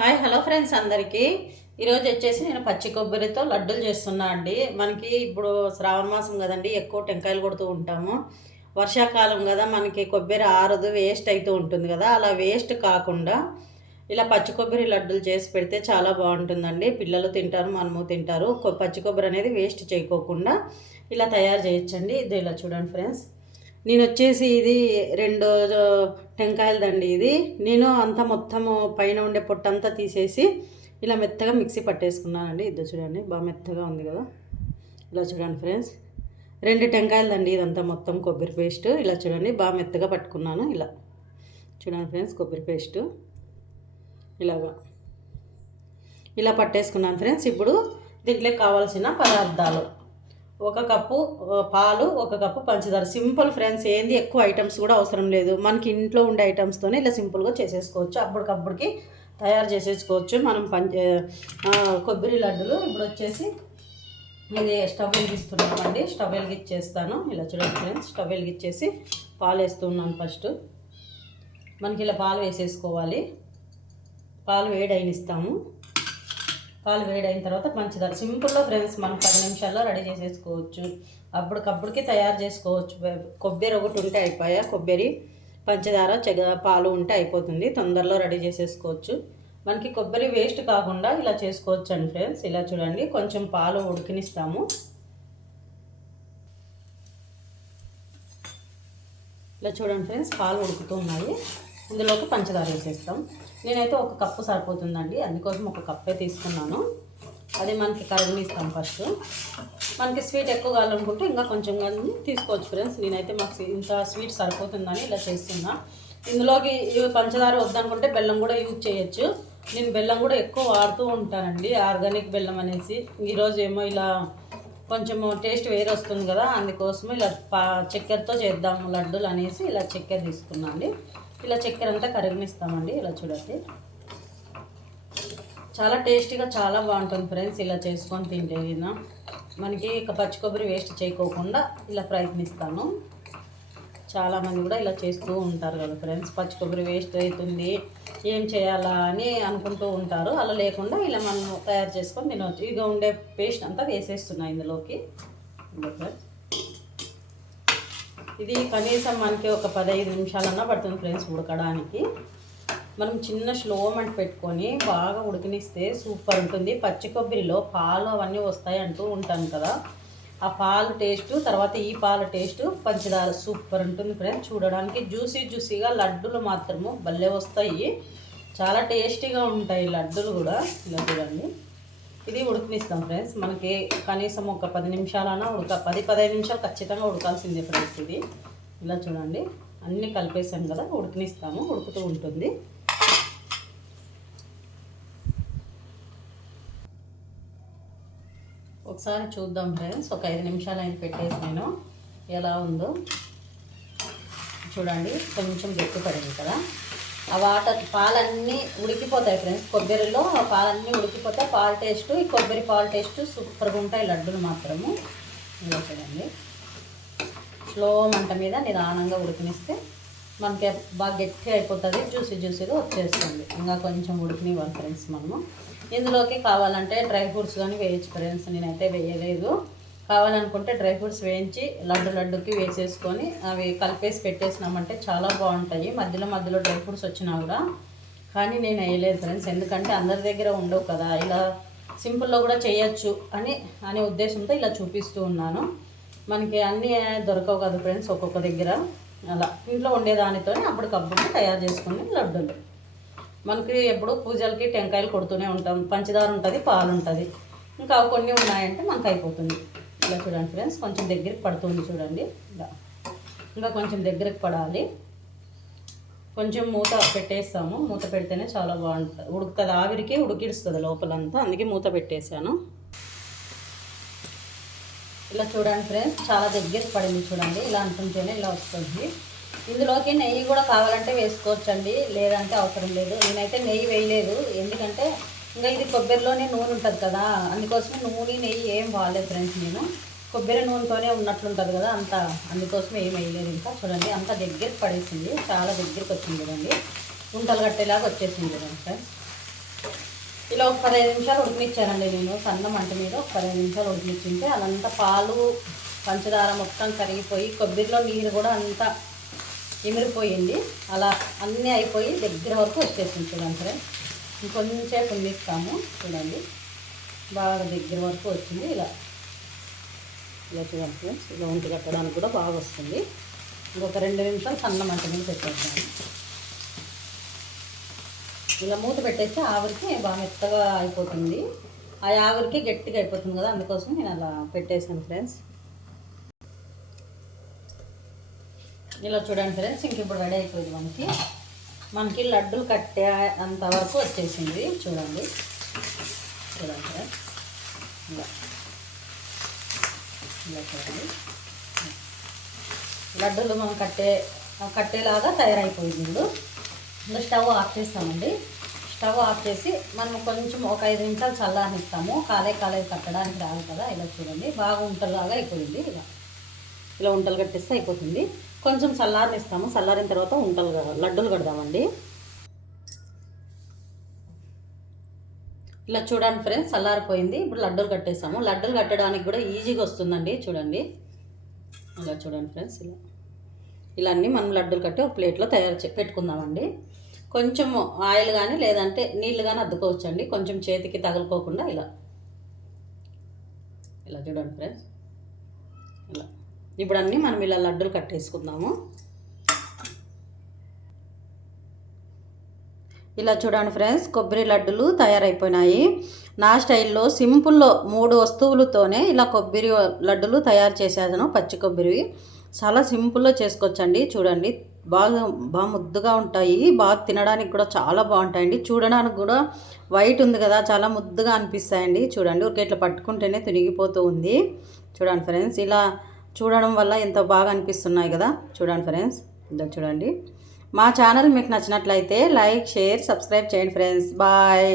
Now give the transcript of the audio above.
Hi hello friends అందరికీ. ఈరోజు వచ్చేసి నేను పచ్చి కొబ్బరితో లడ్డూలు చేస్తున్నా అండి. మనకి ఇప్పుడు శ్రావణ మాసం కదండి ఎక్కువ టెంకాయలు కొడుతూ ఉంటాము. వర్షాకాలం కదా మనకి కొబ్బరి ఆరదు వేస్ట్ అవుతూ ఉంటుంది కదా. అలా వేస్ట్ కాకుండా ఇలా పచ్చి కొబ్బరి లడ్డూలు చేసి పెడితే చాలా బాగుంటుందండి. పిల్లలు తింటారు మనము తింటారు. కొ- పచ్చి కొబ్బరి అనేది వేస్ట్ చేయకోకుండా ఇలా తయారు చేయొచ్చండి. ఇది ఇలా చూడండి ఫ్రెండ్స్. నేను వచ్చేసి ఇది రెండు టెంకాయలదండి ఇది. నేను అంతా మొత్తము పైన ఉండే పొట్టంతా తీసేసి ఇలా మెత్తగా మిక్సీ పట్టేసుకున్నానండి. ఇది చూడండి బాగా మెత్తగా ఉంది కదా. ఇలా చూడండి ఫ్రెండ్స్. రెండు టెంకాయలదండి ఇదంతా మొత్తం కొబ్బరి పేస్ట్. ఇలా చూడండి బాగా మెత్తగా పట్టుకున్నాను ఇలా. చూడండి ఫ్రెండ్స్ కొబ్బరి పేస్ట్. ఇలాగా. ఇలా పట్టేసుకున్నాను ఫ్రెండ్స్. ఇప్పుడు దీంట్లో కావాల్సిన పదార్థాలు. ఒక కప్పు పాలు ఒక కప్పు పంచదార. సింపుల్ ఫ్రెండ్స్ ఏంది ఎక్కువ ఐటమ్స్ కూడా అవసరం లేదు. మనకి ఇంట్లో ఉండే ఐటమ్స్తోనే ఇలా సింపుల్గా చేసేసుకోవచ్చు. అప్పటికప్పటికి తయారు చేసేసుకోవచ్చు. మనం పంచ కొబ్బరి లడ్డులు ఇప్పుడు వచ్చేసి ఇది స్టవ్ వెలిగిస్తున్నామండి స్టవ్ వెలిగిచ్చేస్తాను. ఇలా చూడండి ఫ్రెండ్స్ స్టవ్ వెలిగిచ్చేసి పాలు వేస్తున్నాను ఫస్ట్ మనకి ఇలా పాలు వేసేసుకోవాలి. పాలు వేడైనిస్తాము పాలు వేడైన తర్వాత పంచదార సింపుల్లో ఫ్రెండ్స్ మనం పది నిమిషాల్లో రెడీ చేసేసుకోవచ్చు. అప్పటికప్పటికి తయారు చేసుకోవచ్చు. కొబ్బరి ఒకటి ఉంటే అయిపోయా. కొబ్బరి పంచదార చెగ పాలు ఉంటే అయిపోతుంది. తొందరలో రెడీ చేసేసుకోవచ్చు. మనకి కొబ్బరి వేస్ట్ కాకుండా ఇలా చేసుకోవచ్చు అండి ఫ్రెండ్స్ ఇలా చూడండి. కొంచెం పాలు ఉడికినిస్తాము. ఇలా చూడండి ఫ్రెండ్స్ పాలు ఉడుకుతున్నాయి ఇందులోకి పంచదార వేసేస్తాం. నేనైతే ఒక కప్పు సరిపోతుందండి. అందుకోసం ఒక కప్పే తీసుకున్నాను. అది మనకి కరగనిస్తాం ఫస్ట్ మనకి స్వీట్ ఎక్కువ కావాలనుకుంటే ఇంకా కొంచెం కానీ తీసుకోవచ్చు ఫ్రెండ్స్ నేనైతే మాకు ఇంత స్వీట్ సరిపోతుందని ఇలా చేస్తున్నా. ఇందులోకి పంచదార వద్దనుకుంటే బెల్లం కూడా యూజ్ చేయొచ్చు. నేను బెల్లం కూడా ఎక్కువ వాడుతూ ఉంటానండి. ఆర్గానిక్ బెల్లం అనేసి. ఈరోజు ఏమో ఇలా కొంచెం టేస్ట్ వేరే వస్తుంది కదా అందుకోసం ఇలా పా చక్కెరతో చేద్దాము లడ్డూలు అనేసి ఇలా చక్కెర తీసుకున్నాను అండి. ఇలా చక్కెర అంతా కరిగినిస్తామండి ఇలా చూడండి. చాలా టేస్టీగా చాలా బాగుంటుంది ఫ్రెండ్స్ ఇలా చేసుకొని తింటే గిన. మనకి ఇక పచ్చి కొబ్బరి వేస్ట్ చేయకోకుండా ఇలా ప్రయత్నిస్తాను. చాలామంది కూడా ఇలా చేస్తూ ఉంటారు కదా ఫ్రెండ్స్ పచ్చి కొబ్బరి వేస్ట్ అవుతుంది ఏం చేయాలా అని అనుకుంటూ ఉంటారు. అలా లేకుండా ఇలా మనం తయారు చేసుకొని తినవచ్చు. ఇక ఉండే పేస్ట్ అంతా వేసేస్తున్నాయి ఇందులోకి. ఫ్రెండ్స్. ఇది కనీసం మనకి ఒక పదహైదు నిమిషాలన్నా పడుతుంది ఫ్రెండ్స్ ఉడకడానికి. మనం చిన్న స్లో మంట పెట్టుకొని బాగా ఉడికినిస్తే సూపర్ ఉంటుంది. పచ్చి కొబ్బరిలో పాలు అవన్నీ వస్తాయి అంటూ ఉంటాను కదా. ఆ పాలు టేస్ట్ తర్వాత ఈ పాల టేస్ట్ పంచదార సూపర్ ఉంటుంది ఫ్రెండ్స్ చూడడానికి. జ్యూసీ జ్యూసీగా లడ్డులు మాత్రము భలే వస్తాయి. చాలా టేస్టీగా ఉంటాయి లడ్డులు కూడా. ఇలా చూడండి. ఇది ఉడికినిస్తాం ఫ్రెండ్స్. మనకి కనీసం ఒక పది నిమిషాలన్నా ఉడక పది పదహైదు నిమిషాలు ఖచ్చితంగా ఉడకాల్సిందే ఫ్రెండ్స్ ఇది. ఇలా చూడండి. అన్నీ కలిపేసాం కదా ఉడికినిస్తాము ఉడుకుతూ ఉంటుంది. ఒకసారి చూద్దాం ఫ్రెండ్స్. ఒక ఐదు నిమిషాలు అయిన పెట్టేసి నేను. ఎలా ఉందో. చూడండి కొంచెం గట్టి పడింది కదా. ఆ వాటర్ పాలన్నీ ఉడికిపోతాయి ఫ్రెండ్స్ కొబ్బరిలో ఆ పాలన్నీ ఉడికిపోతే పాల టేస్ట్ ఈ కొబ్బరి పాల టేస్ట్ సూపర్గా ఉంటాయి లడ్డూలు మాత్రము. ఇలా చూడండి. స్లో మంట మీద నిదానంగా ఉడికినిస్తే మనకి బాగా గట్టి అయిపోతుంది జ్యూసీ జ్యూసీగా వచ్చేస్తుంది. ఇంకా కొంచెం ఉడికినివ్వాలి ఫ్రెండ్స్ మనము. ఇందులోకి కావాలంటే డ్రై ఫ్రూట్స్ కానీ వేయచ్చు ఫ్రెండ్స్ నేనైతే వేయలేదు. కావాలనుకుంటే డ్రై ఫ్రూట్స్ వేయించి లడ్డు లడ్డుకి వేసేసుకొని అవి కలిపేసి పెట్టేసినామంటే చాలా బాగుంటాయి. మధ్యలో మధ్యలో డ్రై ఫ్రూట్స్ వచ్చినా కూడా. కానీ నేను వేయలేదు ఫ్రెండ్స్. ఎందుకంటే అందరి దగ్గర ఉండవు కదా. ఇలా సింపుల్లో కూడా చేయొచ్చు అని అనే ఉద్దేశంతో ఇలా చూపిస్తూ ఉన్నాను. మనకి అన్నీ దొరకవు కదా ఫ్రెండ్స్ ఒక్కొక్క దగ్గర. అలా ఇంట్లో ఉండేదానితోనే అప్పటికప్పుడు తయారు చేసుకుని లడ్డూలు. మనకి ఎప్పుడు పూజలకి టెంకాయలు కొడుతూనే ఉంటాం. పంచదార ఉంటుంది పాలు ఉంటుంది. ఇంకా అవి కొన్ని ఉన్నాయంటే మనకు అయిపోతుంది. ఇలా చూడండి ఫ్రెండ్స్. కొంచెం దగ్గరికి పడుతుంది చూడండి. ఇలా ఇంకా కొంచెం దగ్గరకు పడాలి. కొంచెం మూత పెట్టేస్తాము. మూత పెడితేనే చాలా బాగుంటుంది. ఉడుకుతుంది. ఆవిరికి ఉడికిడుస్తుంది లోపలంతా. అందుకే మూత పెట్టేశాను. ఇలా చూడండి ఫ్రెండ్స్. చాలా దగ్గర పడింది చూడండి. ఇలా అంటుంటేనే ఇలా వస్తుంది. ఇందులోకి నెయ్యి కూడా కావాలంటే వేసుకోవచ్చండి. లేదంటే అవసరం లేదు. నేనైతే నెయ్యి వేయలేదు. ఎందుకంటే ఇంకా ఇది కొబ్బరిలోనే నూనె ఉంటుంది కదా అందుకోసమే నూనె నెయ్యి ఏం వాడలేదు ఫ్రెండ్స్ నేను. కొబ్బరి నూనెతోనే ఉన్నట్లుంటుంది కదా అంత అందుకోసం ఏం వేయలేదు ఇంకా. చూడండి అంత దగ్గరికి పడేసింది చాలా దగ్గరికి వచ్చింది చూడండి గుంటలు కట్టేలాగా వచ్చేసింది చూడండి ఫ్రెండ్స్. ఇలా ఒక పదిహేను నిమిషాలు ఉడికినిచ్చానండి నేను సన్న మంట మీద ఒక పదిహేను నిమిషాలు ఉడికినిచ్చింటే అదంతా పాలు పంచదార మొత్తం కరిగిపోయి కొబ్బరిలో నీరు కూడా అంతా ఇమిరిపోయింది అలా అన్నీ అయిపోయి దగ్గర వరకు వచ్చేసింది చూడండి ఫ్రెండ్స్. ఇంకొంచెంసేపు ఉండిస్తాము చూడండి. బాగా దగ్గర వరకు వచ్చింది ఇలా ఇలా చూడండి ఫ్రెండ్స్. ఇలా ఒంటి కట్టడానికి కూడా బాగా వస్తుంది. ఇంకొక రెండు నిమిషాలు సన్న మంట మీద పెట్టేద్దాము. ఇలా మూత పెట్టేస్తే ఆవిరికి బాగా మెత్తగా అయిపోతుంది. ఆ ఆవిరికి గట్టిగా అయిపోతుంది కదా. అందుకోసం నేను అలా పెట్టేసాను ఫ్రెండ్స్. ఇలా చూడండి ఫ్రెండ్స్. ఇంక ఇప్పుడు రెడీ అయిపోయింది మనకి. మనకి లడ్డూలు కట్టే అంతవరకు వచ్చేసింది. చూడండి. చూడండి. ఇలా. ఇలా చూడండి. లడ్డూలు మనం కట్టే కట్టేలాగా తయారైపోయింది ఇప్పుడు. స్టవ్ ఆఫ్ చేస్తామండి. స్టవ్ ఆఫ్ చేసి మనం కొంచెం ఒక ఐదు నిమిషాలు చల్లారనిస్తాము. కాలే కాలే కట్టడానికి రాదు కదా. ఇలా చూడండి. బాగా ఉంటలాగా అయిపోయింది. ఇలా. ఇలా ఉంటలు కట్టేస్తే అయిపోతుంది. కొంచెం చల్లారనిస్తాము. చల్లారిన తర్వాత ఉంటలు లడ్డూలు కడదామండి. ఇలా చూడండి ఫ్రెండ్స్ చల్లారిపోయింది. ఇప్పుడు లడ్డూలు కట్టేసాము. లడ్డూలు కట్టడానికి కూడా ఈజీగా వస్తుందండి. చూడండి. ఇలా చూడండి ఫ్రెండ్స్ ఇలా. ఇలా అన్నీ మనం లడ్డూలు కట్టి ఒక ప్లేట్లో తయారు చే పెట్టుకుందామండి. కొంచెం ఆయిల్ కానీ లేదంటే నీళ్ళు కానీ అద్దుకోవచ్చు అండి కొంచెం చేతికి తగులుకోకుండా ఇలా. ఇలా చూడండి ఫ్రెండ్స్. ఇలా. ఇప్పుడు అన్నీ మనం ఇలా లడ్డూలు కట్టేసుకుందాము. ఇలా చూడండి ఫ్రెండ్స్ కొబ్బరి లడ్డులు తయారైపోయినాయి. నా స్టైల్లో సింపుల్లో మూడు వస్తువులతోనే ఇలా కొబ్బరి లడ్డులు తయారు చేసేదను పచ్చి కొబ్బరి చాలా సింపుల్లో చేసుకోవచ్చండి చూడండి. బాగా బాగా ముద్దుగా ఉంటాయి. బాగా తినడానికి కూడా చాలా బాగుంటాయండి. చూడడానికి కూడా వైట్ ఉంది కదా చాలా ముద్దుగా అనిపిస్తాయండి. చూడండి ఊరికే ఇట్లా పట్టుకుంటేనే తునిగిపోతూ ఉంది. చూడండి ఫ్రెండ్స్ ఇలా చూడడం వల్ల ఎంత బాగా అనిపిస్తున్నాయి కదా. చూడండి ఫ్రెండ్స్ ఇదో చూడండి. మా ఛానల్ మీకు నచ్చినట్లయితే లైక్ షేర్ సబ్స్క్రైబ్ చేయండి ఫ్రెండ్స్. బాయ్.